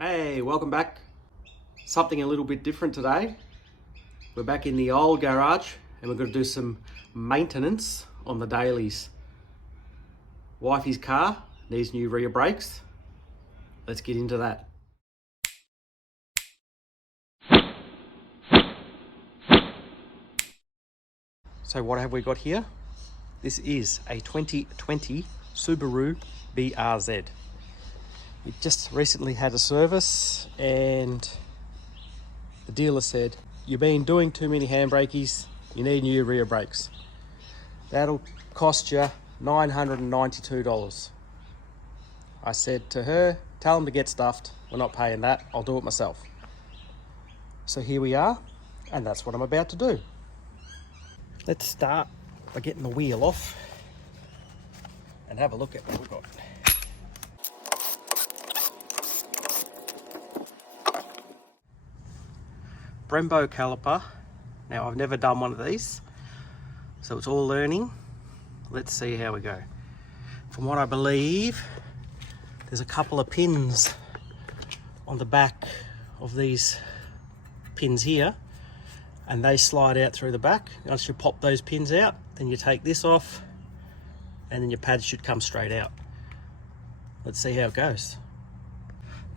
Hey, welcome back. Something a little bit different today. We're back in the old garage and we're going to do some maintenance on the dailies. Wifey's car needs new rear brakes. Let's get into that. So what have we got here? This is a 2020 Subaru BRZ. We just recently had a service and the dealer said, you've been doing too many handbrakies, you need new rear brakes. That'll cost you $992. I said to her, tell them to get stuffed, we're not paying that, I'll do it myself. So here we are, and that's what I'm about to do. Let's start by getting the wheel off and have a look at what we've got. Brembo caliper. Now I've never done one of these, so it's all learning. Let's see how we go. From what I believe, there's a couple of pins on the back of these pins here, and they slide out through the back. Once you pop those pins out, then you take this off, and then your pads should come straight out. Let's see how it goes.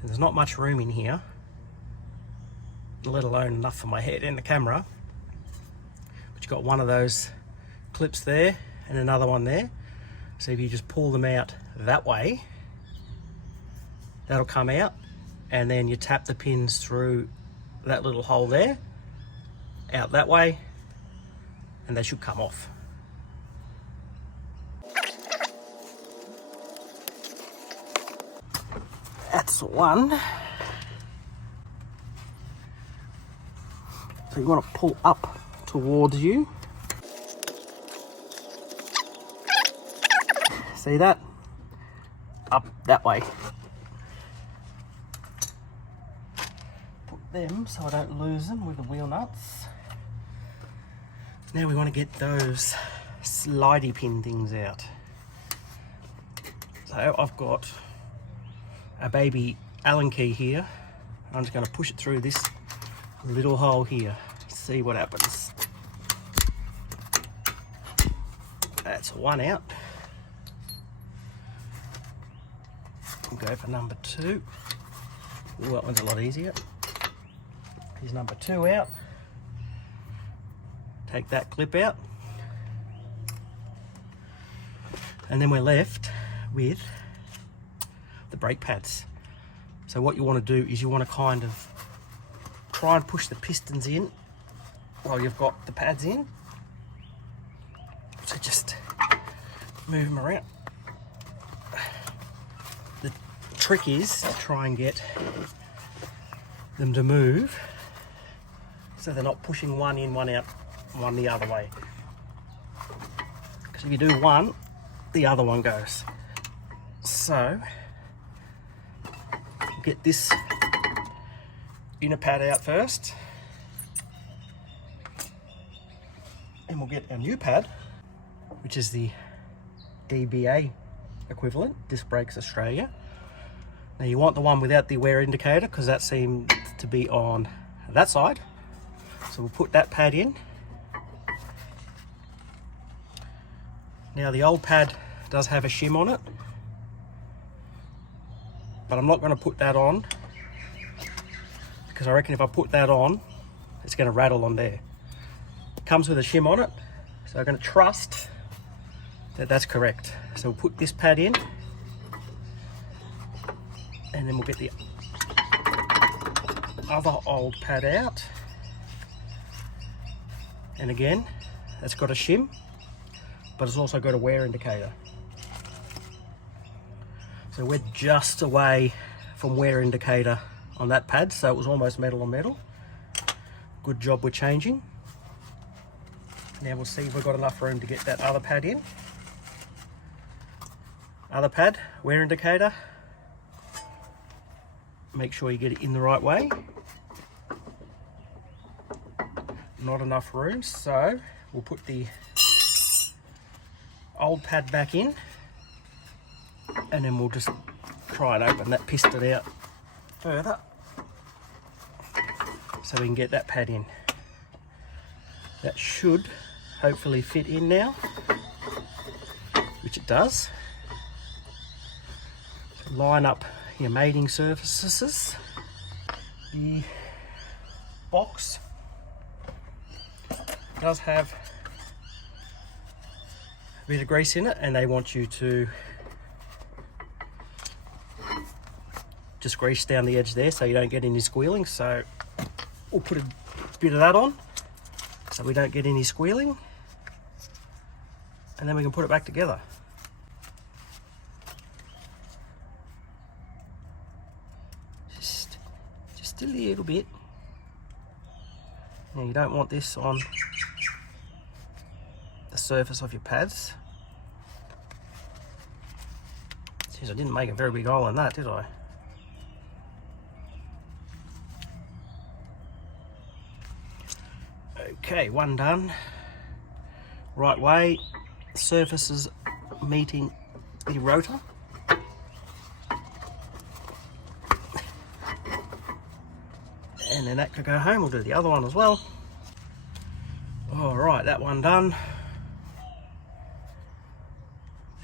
And there's not much room in here, let alone enough for my head and the camera, but you've got one of those clips there and another one there. So if you just pull them out that way, that'll come out, and then you tap the pins through that little hole there, out that way, and they should come off. That's one. So you want to pull up towards you. See that? Up that way. Put them so I don't lose them with the wheel nuts. Now we want to get those slidey pin things out. So I've got a baby Allen key here. I'm just going to push it through this little hole here, see what happens. That's one out. We'll go for number two. Ooh, that one's a lot easier. Here's number two out. Take that clip out, and then we're left with the brake pads. So what you want to do is you want to kind of try and push the pistons in while you've got the pads in. So just move them around. The trick is to try and get them to move so they're not pushing one in, one out, one the other way. Because if you do one, the other one goes. So get this inner pad out first, and we'll get our new pad, which is the DBA equivalent, Disc Brakes Australia. Now you want the one without the wear indicator because that seems to be on that side. So we'll put that pad in. Now the old pad does have a shim on it, but I'm not going to put that on because I reckon if I put that on, it's going to rattle on there. It comes with a shim on it, so I'm going to trust that that's correct. So we'll put this pad in, and then we'll get the other old pad out. And again, that's got a shim, but it's also got a wear indicator. So we're just away from wear indicator on that pad, so it was almost metal on metal. Good job we're changing. Now we'll see if we've got enough room to get that other pad in. Other pad, wear indicator. Make sure you get it in the right way. Not enough room, so we'll put the old pad back in, and then we'll just try and open that piston out further so we can get that pad in. That should hopefully fit in now, which it does. Line up your mating surfaces. The box does have a bit of grease in it, and they want you to just grease down the edge there so you don't get any squealing. So we'll put a bit of that on so we don't get any squealing, and then we can put it back together. Just a little bit. Now you don't want this on the surface of your pads. Jeez, I didn't make a very big hole in that, did I? Okay, one done. Right way, surfaces meeting the rotor. And then that could go home. We'll do the other one as well. All right, that one done.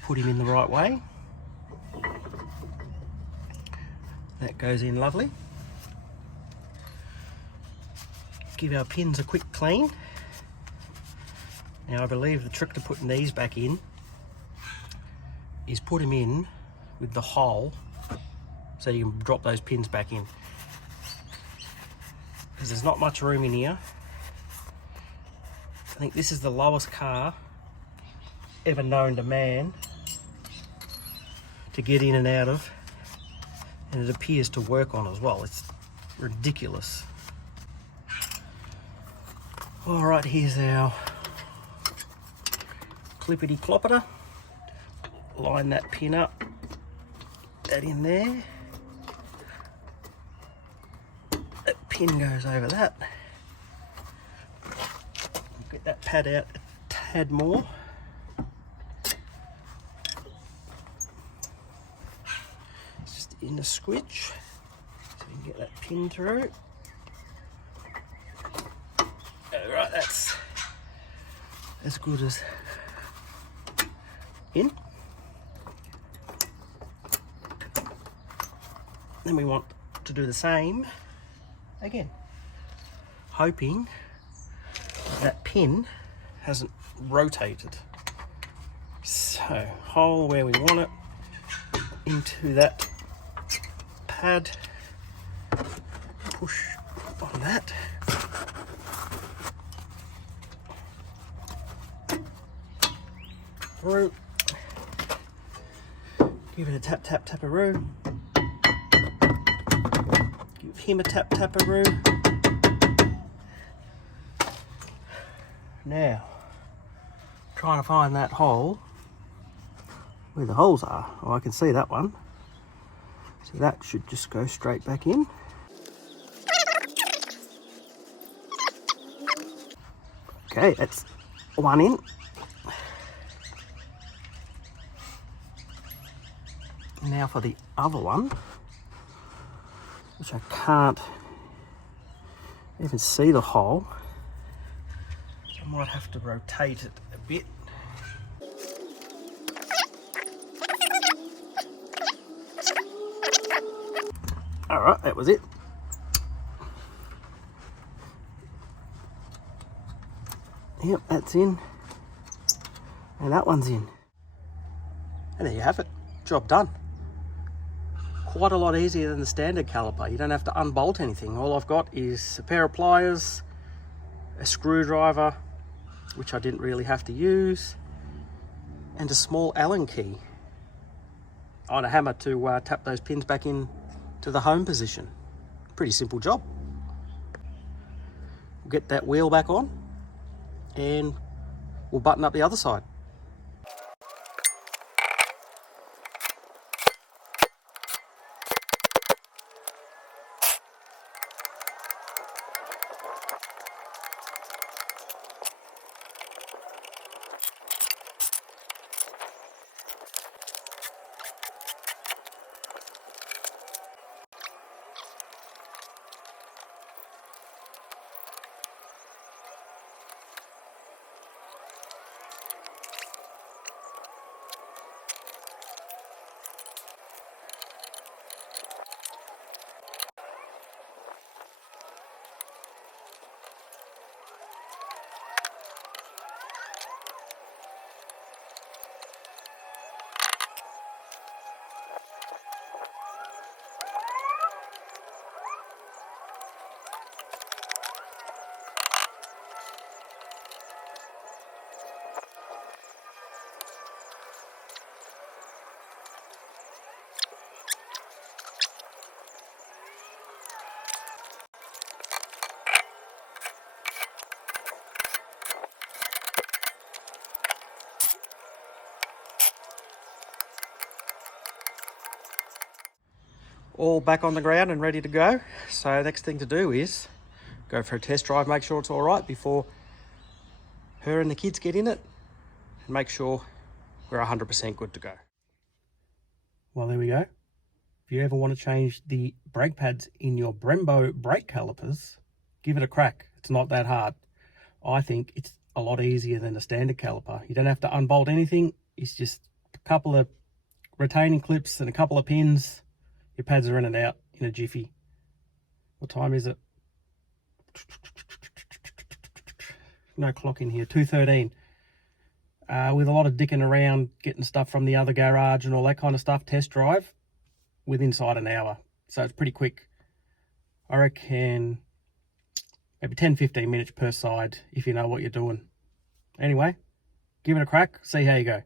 Put him in the right way. That goes in lovely. Give our pins a quick clean. Now I believe the trick to putting these back in is put them in with the hole so you can drop those pins back in, because there's not much room in here. I think this is the lowest car ever known to man to get in and out of, and it appears to work on as well. It's ridiculous. All right, here's our clippity cloppeter. Line that pin up, that in there. That pin goes over that. Get that pad out a tad more. It's just in a squidge so we can get that pin through. Alright, that's as good as in. Then we want to do the same again, hoping that pin hasn't rotated. So, hole where we want it, into that pad, push on that. Through. Give it a tap tap taparoo. Give him a tap taparoo. Now, trying to find that hole where the holes are. Oh, I can see that one. So that should just go straight back in. Okay, that's one in. Now for the other one, which I can't even see the hole. I might have to rotate it a bit. All right, that was it. Yep, that's in. And that one's in. And there you have it. Job done. Quite a lot easier than the standard caliper. You don't have to unbolt anything. All I've got is a pair of pliers, a screwdriver, which I didn't really have to use, and a small Allen key on a hammer to tap those pins back in to the home position. Pretty simple job. We'll get that wheel back on and we'll button up the other side. all back on the ground and ready to go. So next thing to do is go for a test drive, make sure it's all right before her and the kids get in it, and make sure we're 100% good to go. Well, there we go. If you ever want to change the brake pads in your Brembo brake calipers, give it a crack. It's not that hard. I think it's a lot easier than a standard caliper. You don't have to unbolt anything. It's just a couple of retaining clips and a couple of pins. Your pads are in and out in a jiffy. What time is it? No clock in here. 2:13. With a lot of dicking around, getting stuff from the other garage and all that kind of stuff, test drive with inside an hour. So it's pretty quick. I reckon maybe 10-15 minutes per side if you know what you're doing. Anyway, give it a crack, see how you go.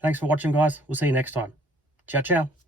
Thanks for watching, guys. We'll see you next time. Ciao, ciao.